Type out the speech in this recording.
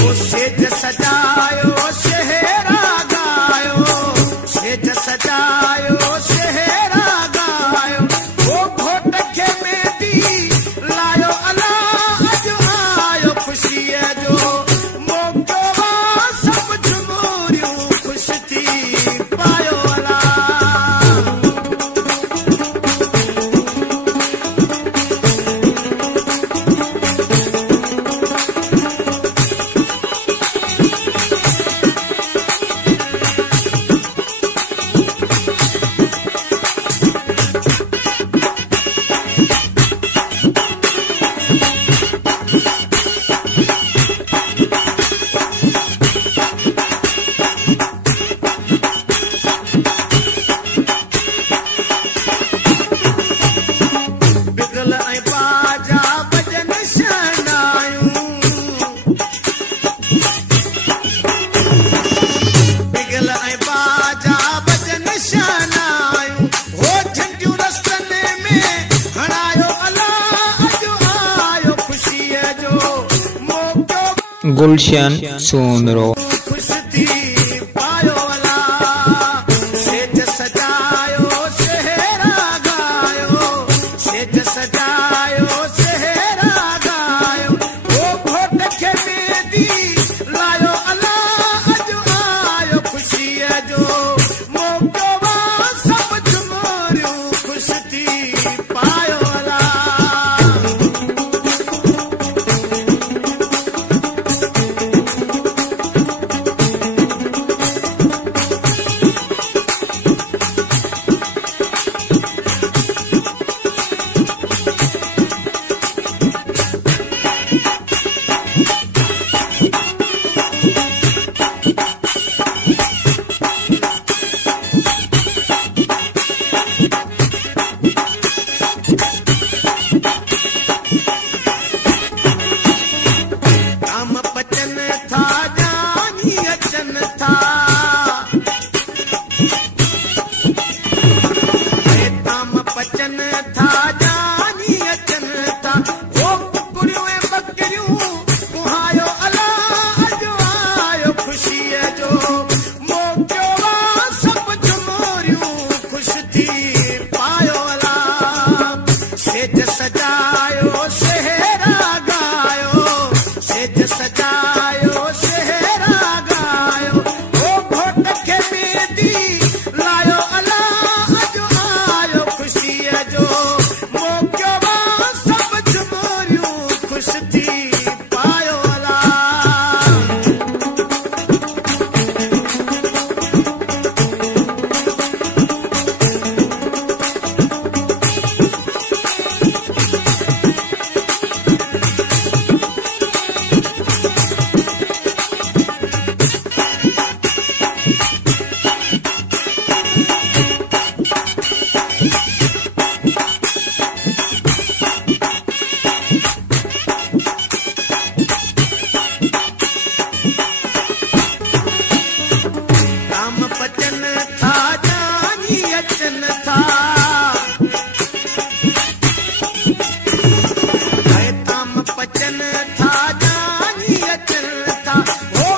सेज सजायो शहरा गायो, सेज सजायो शहरा गायो, वो घोट खे मेंदी लायो अला अज आयो खुशीअ जो मौक़ो वा सब झुमूरियूं ख़ुश थी पायो अला। गुलशन सोनरो खुश थी पायो अला, सेज सजायो शहरा गायो, सेज सजायो शहरा गायो, वो घोट खे मेंदी लायो अला अज आयो खुशीअ जो मौक़ो वा सब झुमूरियूं ख़ुश थी पायो अला। सजायो शहरा गायो, सेज सजायो शहरा गायो, वो घोट खे मेंदी लायो अला अज आयो खुशीअ जो मौक़ो वा सब झुमूरियूं ख़ुश थी पायो अला। बचन था जानी अचन था, ताम बचन था जानी अचन था, वो